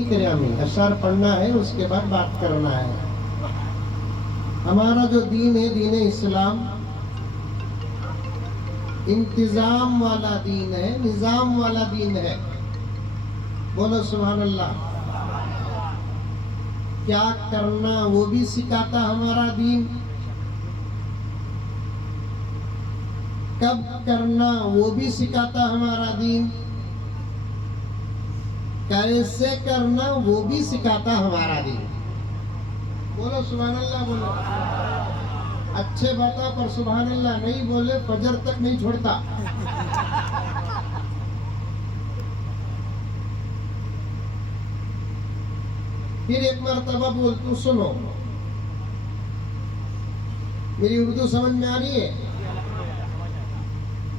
ہمیں اشعار پڑھنا ہے، اس کے بعد بات کرنا ہے۔ ہمارا جو دین ہے، دین اسلام انتظام والا دین ہے، نظام والا دین ہے۔ بولو سبحان اللہ۔ کیا کرنا وہ بھی سکھاتا ہمارا دین، کب کرنا وہ بھی سکھاتا ہمارا دین، کیسے کرنا وہ بھی سکھاتا ہمارا دین۔ بولو سبحان اللہ۔ بولو اچھے باتوں پر سبحان اللہ نہیں بولے فجر تک نہیں چھوڑتا۔ پھر ایک مرتبہ بولتا ہوں، سنو، میری اردو سمجھ میں آ رہی ہے؟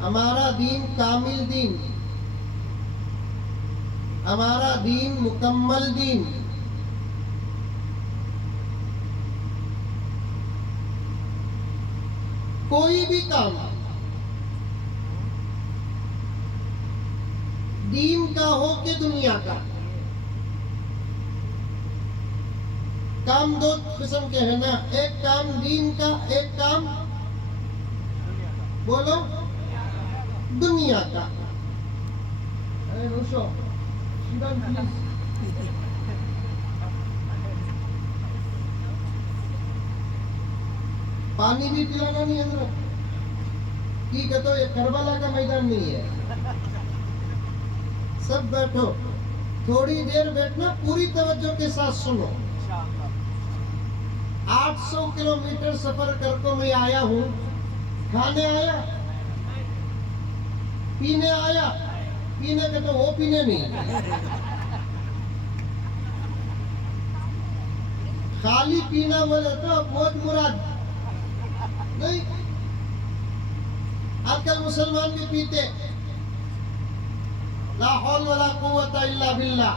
ہمارا دین کامل دین، ہمارا دین مکمل دین، کوئی بھی کام دین کا ہو کہ دنیا کا، کام دو قسم کے ہیں نا، ایک کام دین کا، ایک کام بولو دنیا کا۔ پانی بھی پلانا نہیں حضرت، ٹھیک ہے، تو یہ کربلا کا میدان نہیں ہے۔ سب بیٹھو، تھوڑی دیر بیٹھنا، پوری توجہ کے ساتھ سنو۔ 800 کلومیٹر سفر کر کے میں آیا ہوں، کھانے آیا، پینے آیا، پینے کے تو وہ پینے نہیں، خالی پینا بولے تو بہت مراد نہیں۔ آج کل مسلمان بھی پیتے، لا حول ولا قوت الا باللہ۔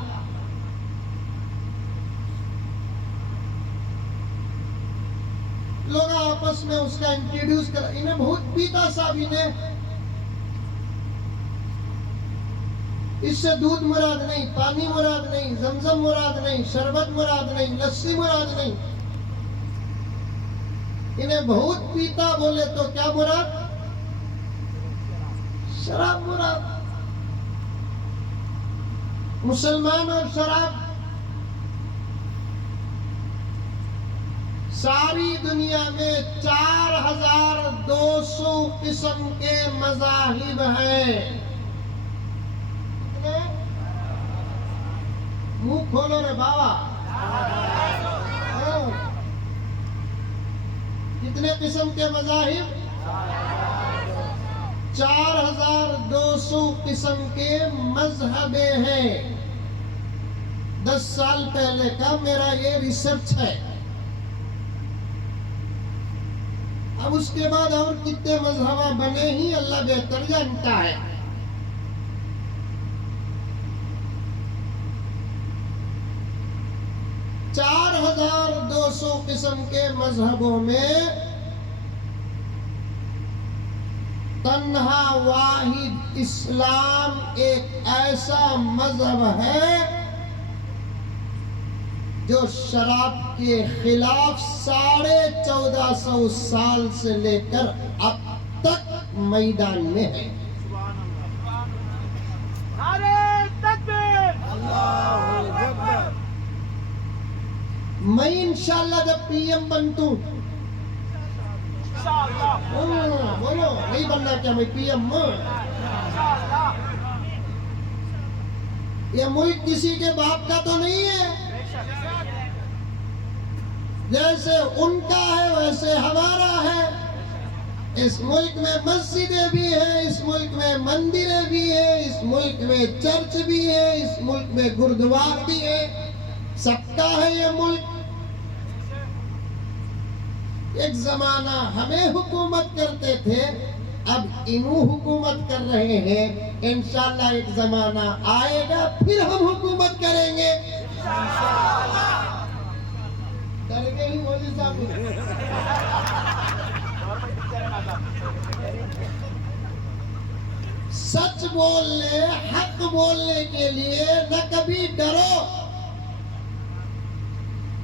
لوگ آپس میں اس کا انٹروڈیوس کر، انہیں بہت پیتا صاحب، انہیں اس سے دودھ مراد نہیں، پانی مراد نہیں، زمزم مراد نہیں، شربت مراد نہیں، لسی مراد نہیں، انہیں بہت پیتا بولے تو کیا مراد؟ شراب مراد۔ مسلمان اور شراب، ساری دنیا میں 4200 قسم کے مذاہب ہیں۔ منہ کھولو رے بابا، کتنے قسم کے مذاہب؟ 4200 قسم کے مذہب ہیں۔ 10 سال پہلے کا میرا یہ ریسرچ ہے۔ اب اس کے بعد اور کتنے مذہب بنے ہی اللہ بہتر جانتا ہے۔ چار 4200 قسم کے مذہبوں میں تنہا واحد اسلام ایک ایسا مذہب ہے جو شراب کے خلاف 1450 سال سے لے کر اب تک میدان میں ہے۔ نعرہ تکبیر، اللہ اکبر۔ میں انشاءاللہ جب پی ایم بنتوں، بولو نہیں بننا کیا میں پی ایم؟ یہ ملک کسی کے باپ کا تو نہیں ہے، جیسے ان کا ہے ویسے ہمارا ہے۔ اس ملک میں مسجدیں بھی ہیں، اس ملک میں مندریں بھی ہیں، اس ملک میں چرچ بھی ہے، اس ملک میں گردوار بھی ہے، سب کا ہے یہ ملک۔ ایک زمانہ ہمیں حکومت کرتے تھے، اب انہوں حکومت کر رہے ہیں۔ انشاءاللہ ایک زمانہ آئے گا پھر ہم حکومت کریں گے۔ ڈر گئے ہی مولوی صاحب۔ سچ بولنے، حق بولنے کے لیے نہ کبھی ڈرو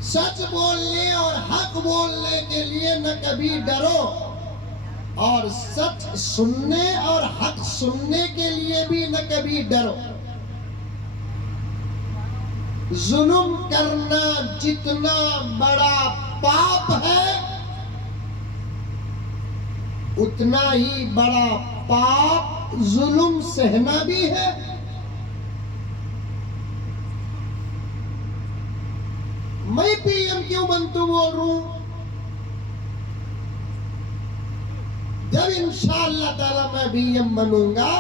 سچ بولنے اور حق بولنے کے لیے نہ کبھی ڈرو، اور سچ سننے اور حق سننے کے لیے بھی نہ کبھی ڈرو۔ ظلم کرنا جتنا بڑا پاپ ہے، اتنا ہی بڑا پاپ ظلم سہنا بھی ہے۔ میں پی ایم کیوں بنتو بول رہا ہوں؟ جب انشاءاللہ تعالی میں پی ایم بنوں گا،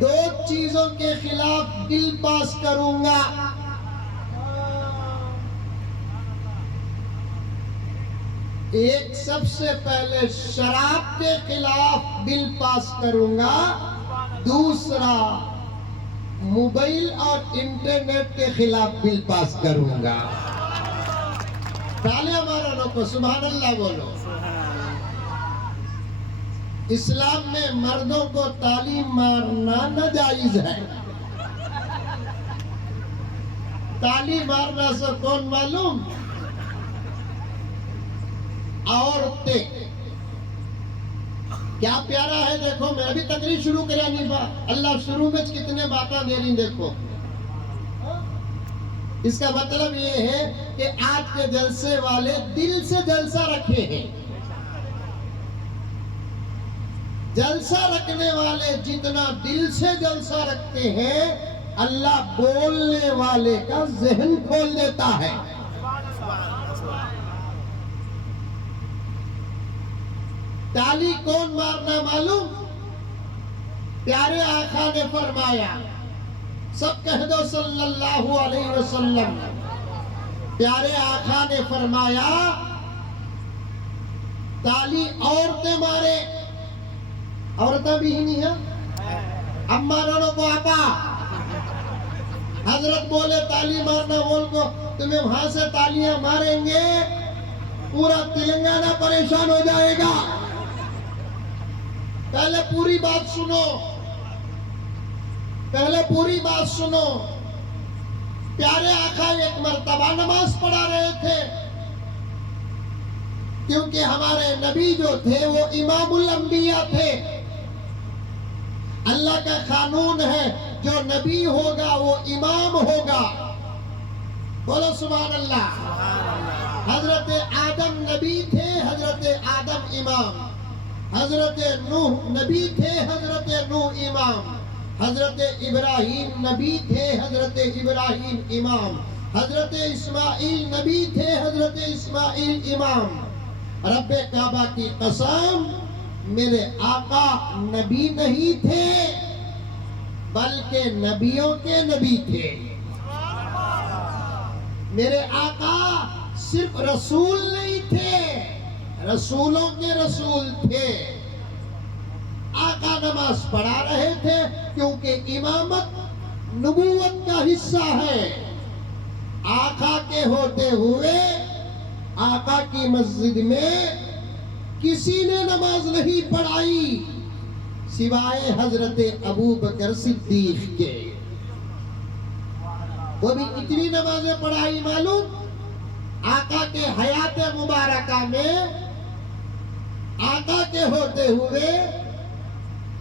دو چیزوں کے خلاف بل پاس کروں گا۔ ایک سب سے پہلے شراب کے خلاف بل پاس کروں گا، دوسرا موبائل اور انٹرنیٹ کے خلاف بل پاس کروں گا۔ تالیاں مارو لوگوں، سبحان اللہ بولو۔ اسلام میں مردوں کو تالی مارنا ناجائز ہے۔ تالی مارنا سے کون معلوم؟ عورتیں۔ کیا پیارا ہے، دیکھو میں ابھی تقریر شروع کریا نہیں با، اللہ شروع میں کتنے باتاں دے رہی دیکھو۔ اس کا مطلب یہ ہے کہ آج کے جلسے والے دل سے جلسہ رکھے ہیں۔ جلسہ رکھنے والے جتنا دل سے جلسہ رکھتے ہیں، اللہ بولنے والے کا ذہن کھول دیتا ہے۔ تالی کون مارنا معلوم؟ پیارے آقا نے فرمایا، سب کہہ دو صلی اللہ علیہ وسلم، پیارے آقا نے فرمایا تالی عورتیں مارے، عورتیں بھی ہی نہیں ہیں، اماں رونو کو آپا حضرت بولے تالی مارنا بول کو، تمہیں وہاں سے تالیاں ماریں گے پورا تلنگانہ پریشان ہو جائے گا۔ پہلے پوری بات سنو، پہلے پوری بات سنو۔ پیارے آقا ایک مرتبہ نماز پڑھا رہے تھے، کیونکہ ہمارے نبی جو تھے وہ امام الانبیاء تھے۔ اللہ کا قانون ہے، جو نبی ہوگا وہ امام ہوگا۔ بولو سبحان اللہ۔ حضرت آدم نبی تھے، حضرت آدم امام۔ حضرت نوح نبی تھے، حضرت نوح امام۔ حضرت ابراہیم نبی تھے، حضرت ابراہیم امام۔ حضرت اسماعیل نبی تھے، حضرت اسماعیل امام۔ رب کعبہ کی قسم، میرے آقا نبی نہیں تھے بلکہ نبیوں کے نبی تھے۔ میرے آقا صرف رسول نہیں تھے، رسولوں کے رسول تھے۔ آقا نماز پڑھا رہے تھے کیونکہ امامت نبوت کا حصہ ہے۔ آقا کے ہوتے ہوئے آقا کی مسجد میں کسی نے نماز نہیں پڑھائی سوائے حضرت ابو بکر صدیق کے۔ وہ بھی اتنی نمازیں پڑھائی معلوم؟ آقا کے حیات مبارکہ میں آقا کے ہوتے ہوئے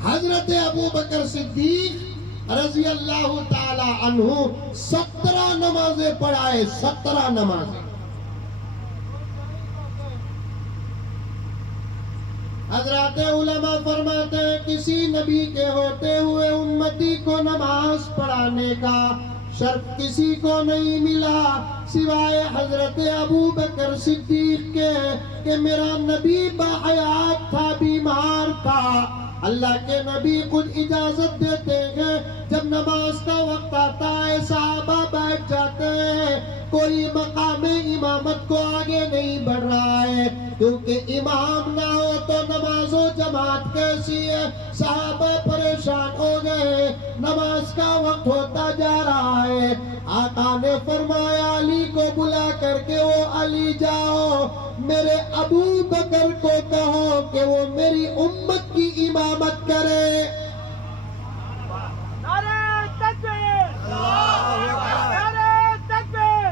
حضرت ابو بکر صدیق رضی اللہ تعالی عنہ 17 نمازیں پڑھائے، 17 نمازیں۔ حضرات علماء فرماتے ہیں کسی نبی کے ہوتے ہوئے امتی کو نماز پڑھانے کا شرف کسی کو نہیں ملا سوائے حضرت ابو بکر صدیق کے، کہ میرا نبی باحیات تھا، بیمار تھا۔ اللہ کے نبی خود اجازت دیتے ہیں، جب نماز کا وقت آتا ہے صحابہ بیٹھ جاتے ہیں، کوئی مقام امامت کو آگے نہیں بڑھ رہا ہے، کیونکہ امام نہ ہو تو نماز و جماعت کیسی ہے۔ صحابہ پریشان ہو گئے، نماز کا وقت ہوتا جا رہا ہے۔ آقا نے فرمایا علی کو بلا کر کے، وہ علی جاؤ میرے ابو بکر کو کہو کہ وہ میری امت کی امامت کرے۔ نعرہ تکبیر! نعرہ تکبیر!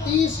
30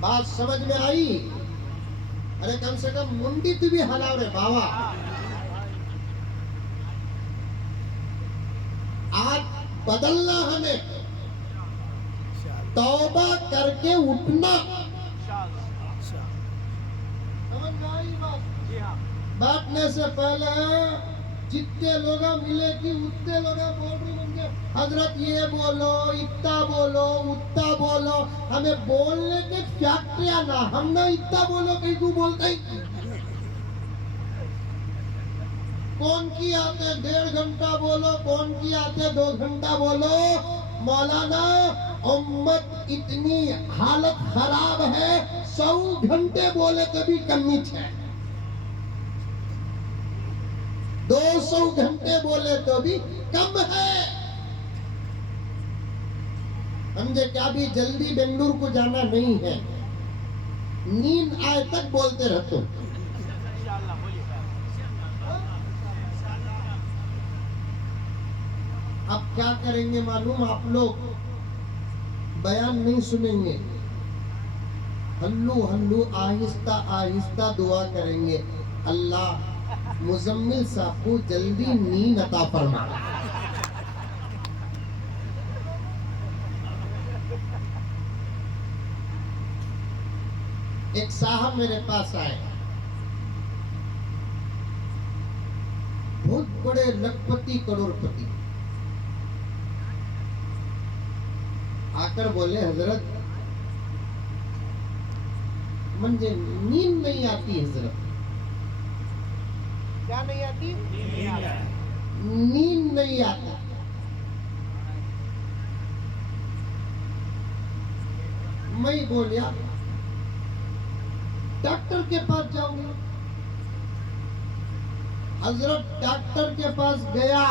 بات سمجھ میں آئی؟ ارے کم سے کم منڈی تو بھی ہلاو رے بابا. آج بدلنا ہمیں, توبہ کر کے اٹھنا. سمجھ میں آئی بات؟ جی ہاں. بیٹھنے سے پہلے جتنے لوگ ملے کہ اتنے لوگ بول رہے ہوں گے حضرت یہ بولو, اتنا بولو, اتنا بولو. ہمیں بولنے کے فیکٹریاں نہ, ہم نہ اتنا بولو کہ تو بولتا ہی. کون کی آتے 1.5 گھنٹہ بولو, کون کی آتے 2 گھنٹہ بولو. مولانا امت اتنی حالت خراب ہے, 100 گھنٹے بولے تو بھی کمی ہے, 200 گھنٹے بولے تو بھی کم ہے. سمجھے کہ ابھی جلدی بنگلور کو جانا نہیں ہے, نیند آئے تک بولتے رہتے. انشاءاللہ بولیے. اب کیا کریں گے معلوم؟ آپ لوگ بیان نہیں سنیں گے, ہلو ہلو آہستہ آہستہ دعا کریں گے, اللہ مزمل صاحب کو جلدی نیند عطا فرما. ایک صاحب میرے پاس آئے, بہت بڑے لکھپتی کروڑ پتی. آ کر بولے حضرت مجھے نیند نہیں آتی حضرت. کیا نہیں آتی؟ نیند نہیں آتی. میں بولیا ڈاکٹر کے پاس جاؤں گا. حضرت ڈاکٹر کے پاس گیا,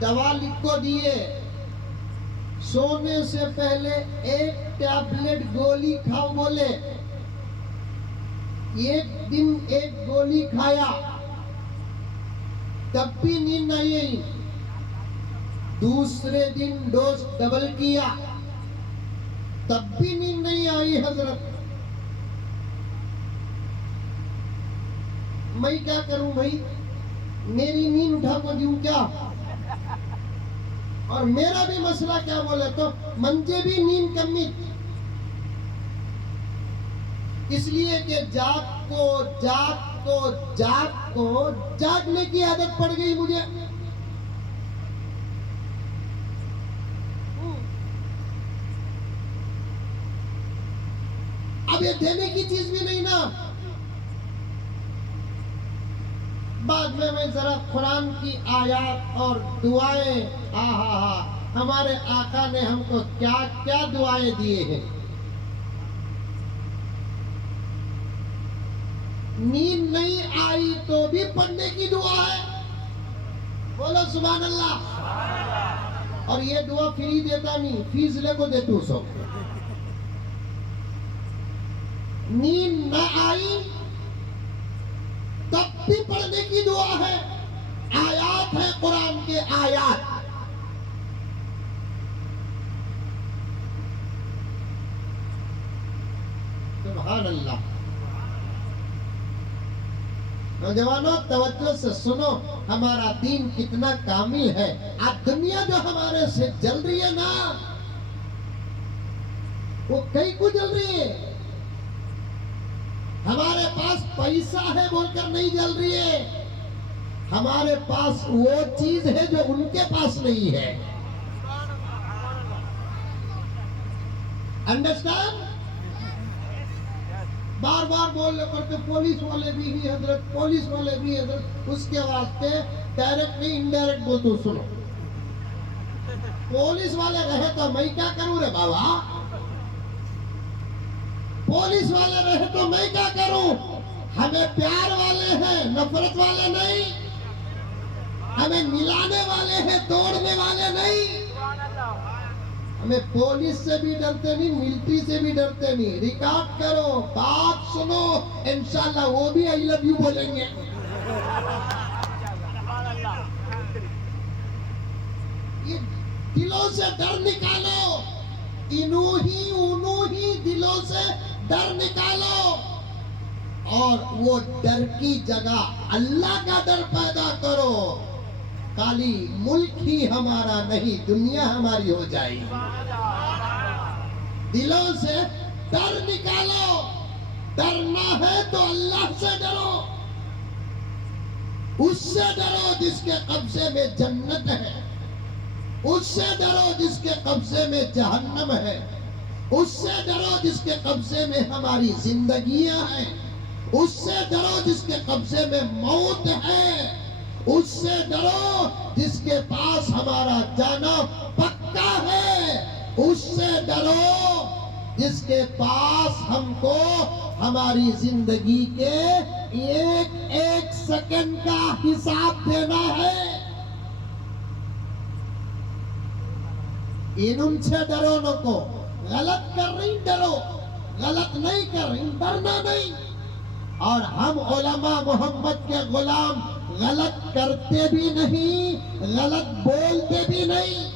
دوا لکھ کو دیے, سونے سے پہلے 1 ٹیبلٹ گولی کھاؤ بولے. 1 دن 1 گولی کھایا, تب بھی نیند نہیں آئی. دوسرے دن ڈوز ڈبل کیا, تب بھی نیند نہیں آئی. حضرت میں کیا کروں بھائی, میری نیند اٹھا کو دیوں کیا؟ اور میرا بھی مسئلہ کیا بولے تو منجے بھی نیند کمی, اس لیے کہ جاگ کو جاگنے کی عادت پڑ گئی مجھے. اب یہ دینے کی چیز بھی نہیں نا. بعد میں ذرا قرآن کی آیات اور دعائیں, ہمارے آقا نے ہم کو کیا کیا دعائیں دیے ہیں. نیند نہیں آئی تو بھی پڑھنے کی دعا ہے, بولو سبحان اللہ. اور یہ دعا فری دیتا نہیں, فیس لے کو دیتو سو. نیند نہ آئی تب بھی پڑھنے کی دعا ہے, آیات ہے قرآن کے آیات. سبحان اللہ. نوجوانوں توجہ سے سنو, ہمارا دین کتنا کامل ہے. آج دنیا جو ہمارے سے جل رہی ہے نا, وہ کئی کو جل رہی ہے. ہمارے پاس پیسہ ہے بول کر نہیں جل رہی ہے, ہمارے پاس وہ چیز ہے جو ان کے پاس نہیں ہے. انڈرسٹینڈ؟ بار بار بولنے پڑتے پولیس والے بھی حضرت, پولیس والے بھی حضرت. اس کے واسطے ڈائریکٹ نہیں انڈائریکٹ بول تو سنو. پولیس والے رہے تو میں کیا کروں رے بابا, پولیس والے رہے تو میں کیا کروں. ہمیں پیار والے ہیں, نفرت والے نہیں. ہمیں ملانے والے ہیں, توڑنے والے نہیں. ہمیں پولیس سے بھی ڈرتے نہیں, ملٹری سے بھی ڈرتے نہیں. ریکارڈ کرو, بات سنو, انشاءاللہ وہ بھی I love you بولیں گے. یہ دلوں سے ڈر نکالو. انہوں ہی دلوں سے ڈر نکالو اور وہ ڈر کی جگہ اللہ کا ڈر پیدا کرو. خالی ملک ہی ہمارا نہیں دنیا ہماری ہو جائے گی. دلوں سے ڈر نکالو. ڈرنا ہے تو اللہ سے ڈرو. اس سے ڈرو جس کے قبضے میں جنت ہے. اس سے ڈرو جس کے قبضے میں جہنم ہے. اس سے ڈرو جس کے قبضے میں ہماری زندگیاں ہیں. اس سے ڈرو جس کے قبضے میں موت ہے. اس سے ڈرو جس کے پاس ہمارا جانا پکا ہے. اس سے ڈرو جس کے پاس ہم کو ہماری زندگی کے ایک ایک سیکنڈ کا حساب دینا ہے. ان سے ڈرو نہ کو. غلط کر رہی ڈرو. غلط نہیں کر رہی ڈرنا نہیں. اور ہم علماء محمد کے غلام غلط کرتے بھی نہیں, غلط بولتے بھی نہیں.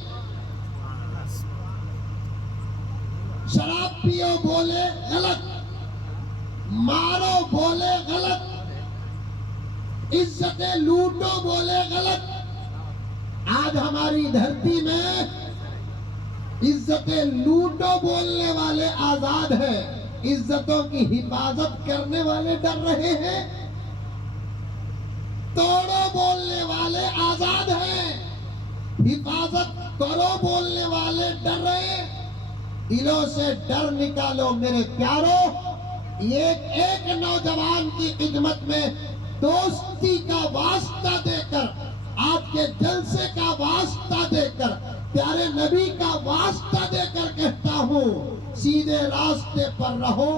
شراب پیو بولے غلط, مارو بولے غلط, عزتیں لوٹو بولے غلط. آج ہماری دھرتی میں عزتیں لوٹو بولنے والے آزاد ہیں. عزتوں کی حفاظت کرنے والے ڈر رہے ہیں. توڑو بولنے والے آزاد ہیں. حفاظت کرو بولنے والے ڈر رہے. دلوں سے ڈر نکالو میرے پیارو. ایک نوجوان کی خدمت میں دوستی کا واسطہ دے کر, آپ کے جلسے کا واسطہ دے کر, پیارے نبی کا واسطہ دے کر کہتا ہوں, سیدھے راستے پر رہو,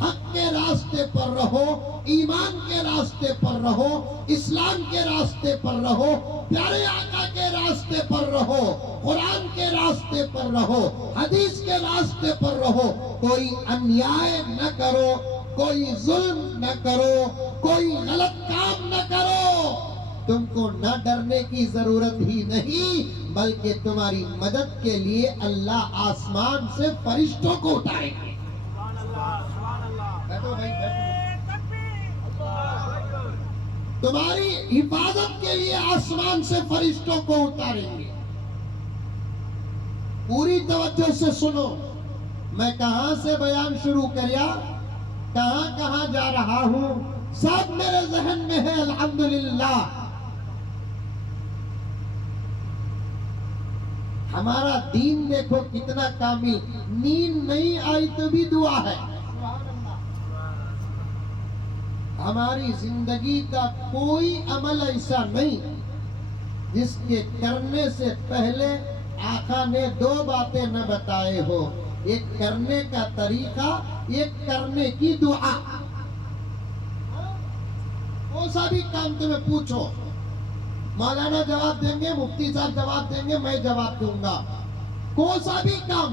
حق کے راستے پر رہو, ایمان کے راستے پر رہو, اسلام کے راستے پر رہو, پیارے آقا کے راستے پر رہو, قرآن کے راستے پر رہو, حدیث کے راستے پر رہو. کوئی انیائے نہ کرو, کوئی ظلم نہ کرو, کوئی غلط کام نہ کرو. تم کو نہ ڈرنے کی ضرورت ہی نہیں, بلکہ تمہاری مدد کے لیے اللہ آسمان سے فرشتوں کو اٹھائے گا. تمہاری حفاظت کے لیے آسمان سے فرشتوں کو اتاریں گے. پوری توجہ سے سنو. میں کہاں سے بیان شروع کریا, کہاں کہاں جا رہا ہوں, سب میرے ذہن میں ہے الحمدللہ. ہمارا دین دیکھو کتنا کامل. نیند نہیں آئی تو بھی دعا ہے. ہماری زندگی کا کوئی عمل ایسا نہیں جس کے کرنے سے پہلے آقا نے دو باتیں نہ بتائے ہو. ایک کرنے کا طریقہ, ایک کرنے کی دعا. کون سا بھی کام تمہیں پوچھو, مولانا جواب دیں گے, مفتی صاحب جواب دیں گے, میں جواب دوں گا. کون سا بھی کام,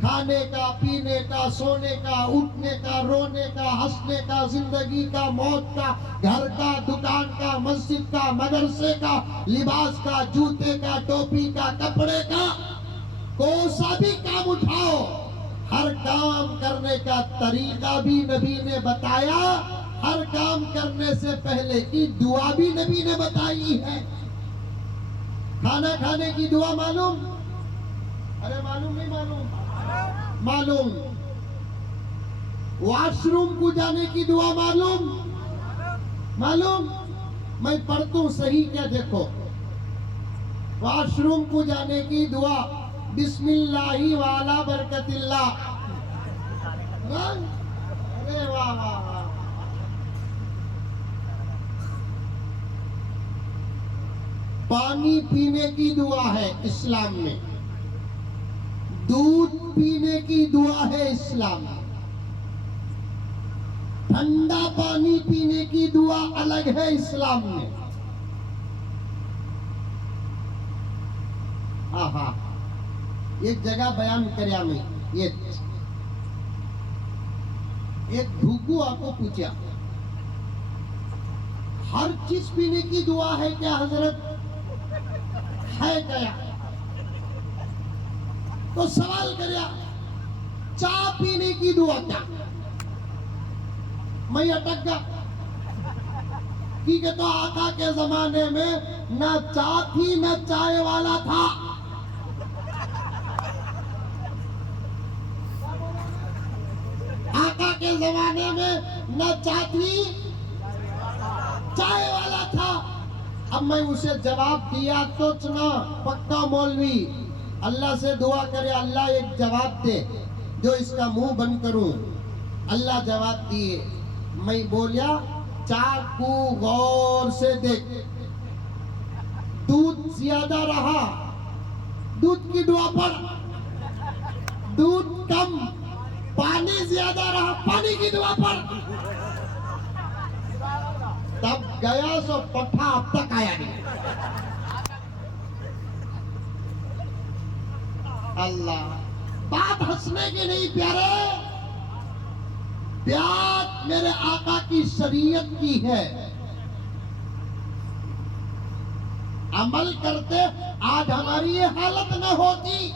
کھانے کا, پینے کا, سونے کا, اٹھنے کا, رونے کا, ہنسنے کا, زندگی کا, موت کا, گھر کا, دکان کا, مسجد کا, مدرسے کا, لباس کا, جوتے کا, ٹوپی کا, کپڑے کا, کون سا بھی کام اٹھاؤ, ہر کام کرنے کا طریقہ بھی نبی نے بتایا. ہر کام کرنے سے پہلے کی دعا بھی نبی نے بتائی ہے. کھانا کھانے کی دعا معلوم؟ ارے معلوم نہیں معلوم؟ معلوم. واش روم کو جانے کی دعا معلوم؟ معلوم. میں پڑھتا ہوں صحیح کیا دیکھو. واش روم کو جانے کی دعا بسم اللہ والا برکت اللہ. ارے واہ واہ واہ. پانی پینے کی دعا ہے اسلام میں. دودھ پینے کی دعا ہے اسلام میں. ٹھنڈا پانی پینے کی دعا الگ ہے اسلام میں. ہاں ایک جگہ بیان کریا میں, ایک بھوکو آپ کو پوچھا ہر چیز پینے کی دعا ہے کیا حضرت؟ ہے کیا؟ تو سوال کریا چائے پینے کی دعا کیا؟ میں اٹک گیا کیونکہ تو آقا کے زمانے میں نہ چائے تھی نہ چائے والا تھا. آقا کے زمانے میں نہ چائے تھی چائے والا تھا. اب میں اسے جواب دیا تو چنا پکا مولوی اللہ سے دعا کرے اللہ ایک جواب دے جو اس کا منہ بند کروں. اللہ جواب دیے. میں بولیا چائے کو غور سے دیکھ, دودھ زیادہ رہا دودھ کی دعا پڑھ, دودھ کم پانی زیادہ رہا پانی کی دعا پڑھ. تب گیا سو پٹھا اب تک آیا نہیں. اللہ بات ہنسنے کی نہیں پیارے, بات میرے آقا کی شریعت کی ہے. عمل کرتے آج ہماری یہ حالت نہ ہوتی.